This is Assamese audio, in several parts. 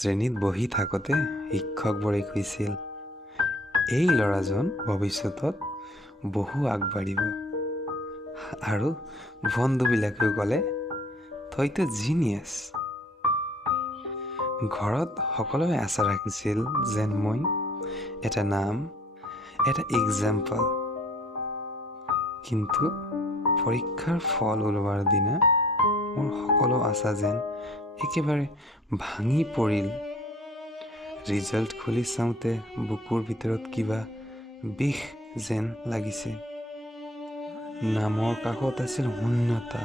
শ্ৰেণীত বহি থাকোঁতে শিক্ষকবোৰে কৈছিল, এই ল'ৰাজন ভৱিষ্যতত বহু আগবাঢ়িব। আৰু বন্ধুবিলাকেও ক'লে, তইতো জিনিয়াছ। ঘৰত সকলোৱে আশা ৰাখিছিল যেন মই এটা নাম, এটা এক্সাম্পল। কিন্তু পৰীক্ষাৰ ফল ওলোৱাৰ দিনা মোৰ সকলো আশা যেন একেবাৰে ভাঙি পৰিল। ৰিজাল্ট খুলি চাওঁতে বুকুৰ ভিতৰত কিবা বিষ যেন লাগিছে। নামৰ কাষত আছিল শূন্যতা।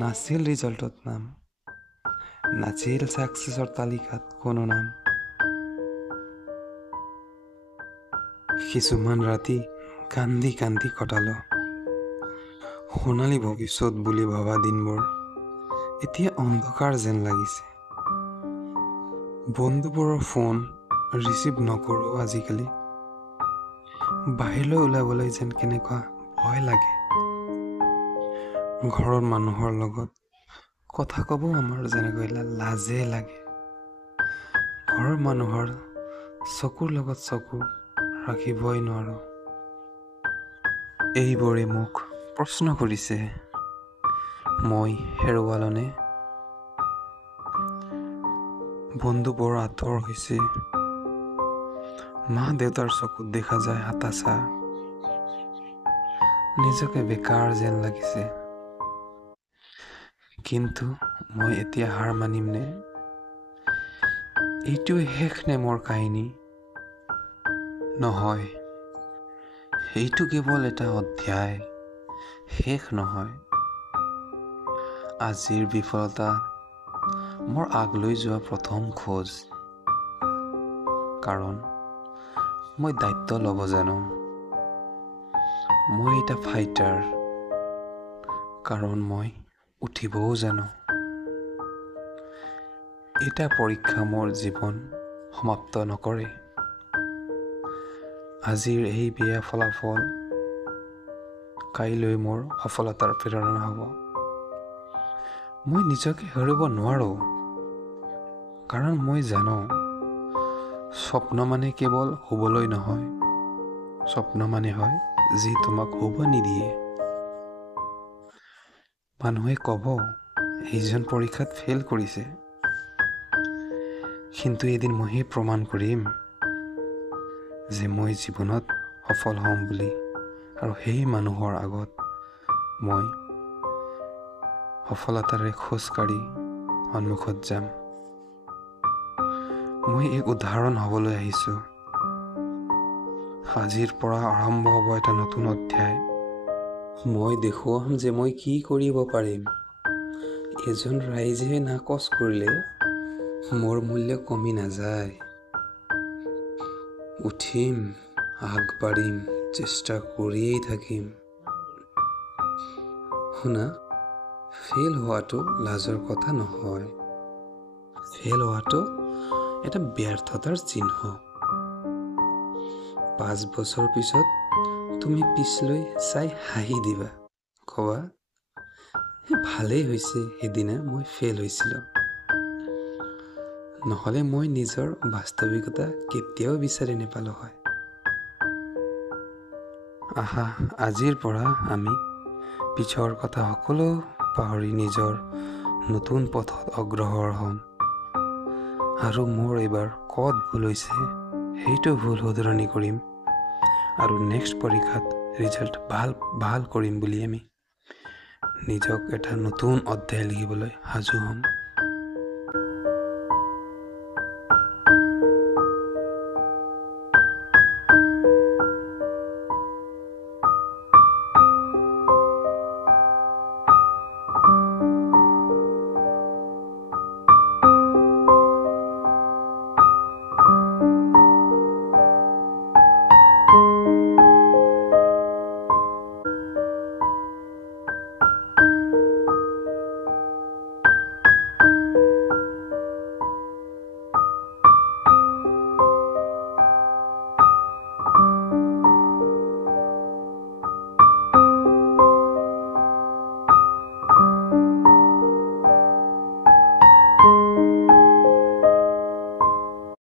নাছিল ৰিজাল্টত নাম, নাছিল ছাকচেছৰ তালিকাত কোনো নাম। কিছুমান ৰাতি কান্দি কান্দি কটালো। সোণালী ভৱিষ্যত বুলি ভবা দিনবোৰ এতিয়া অন্ধকাৰ যেন লাগিছে। বন্ধুবোৰৰ ফোন ৰিচিভ নকৰোঁ আজিকালি। বাহিৰলৈ ওলাবলৈ যেন কেনেকুৱা ভয় লাগে। ঘৰৰ মানুহৰ লগত কথা ক'ব আমাৰ যেনেকৈ লাজে লাগে। ঘৰৰ মানুহৰ চকুৰ লগত চকু ৰাখিবই নোৱাৰোঁ। এইবোৰে মোক প্ৰশ্ন কৰিছে, মই হেৰুৱালনে? বন্ধুবোৰ আঁতৰ হৈছে। মা দেউতাৰ চকুত দেখা যায় হতাশা। নিজকে বেকাৰ যেন লাগিছে। কিন্তু মই এতিয়া হাৰ মানিমনে? এইটোৱে শেষ নে মোৰ কাহিনী? নহয়, এইটো কেৱল এটা অধ্যায়, শেষ নহয়। আজিৰ বিফলতা মোৰ আগলৈ যোৱা প্ৰথম খোজ। কাৰণ মই দায়িত্ব ল'ব জানো। মই এটা ফাইটাৰ। কাৰণ মই উঠিবও জানো। এটা পৰীক্ষা মোৰ জীৱন সমাপ্ত নকৰে। আজিৰ এই বেয়া ফলাফল কাইলৈ মোৰ সফলতাৰ প্ৰেৰণা হ'ব। মই নিজকে হেৰুৱাব নোৱাৰোঁ। কাৰণ মই জানো, স্বপ্ন মানে কেৱল হ'বলৈ নহয়, স্বপ্ন মানে হয় যি তোমাক হ'ব নিদিয়ে। মানুহে ক'ব, এইজন পৰীক্ষাত ফেইল কৰিছে। কিন্তু এদিন মইহে প্ৰমাণ কৰিম যে মই জীৱনত সফল হ'ম বুলি। আৰু সেই মানুহৰ আগত মই সফলতাৰে খোজকাঢ়ি সন্মুখত যাম। মই এক উদাহৰণ হ'বলৈ আহিছোঁ। আজিৰ পৰা আৰম্ভ হ'ব এটা নতুন অধ্যায়। মই দেখুৱাম যে মই কি কৰিব পাৰিম। এজন ৰাইজে নাকচ কৰিলে মোৰ মূল্য কমি নাযায়। উঠিম, আগবাঢ়িম, চেষ্টা কৰিয়েই থাকিম। শুনা, ফেইল হোৱাটো লাজৰ কথা নহয়। ফেইল হোৱাটো এটা ব্যৰ্থতাৰ চিহ্ন। 5 বছৰ পিছত তুমি পিছলৈ চাই হাঁহি দিবা। ক'বা, ভালেই হৈছে সেইদিনা মই ফেইল হৈছিলোঁ। নহ'লে মই নিজৰ বাস্তৱিকতা কেতিয়াও বিচাৰি নাপালোঁ হয়। আহা, আজিৰ পৰা আমি পিছৰ কথা সকলো পাহৰি নিজৰ নতুন পথত অগ্ৰসৰ হ'ম। আৰু মোৰ এইবাৰ ক'ত ভুল হৈছে সেইটো ভুল শুধৰণি কৰিম। আৰু নেক্সট পৰীক্ষাত ৰিজাল্ট ভাল কৰিম বুলি আমি নিজক এটা নতুন অধ্যায় লিখিবলৈ সাজু হ'ম।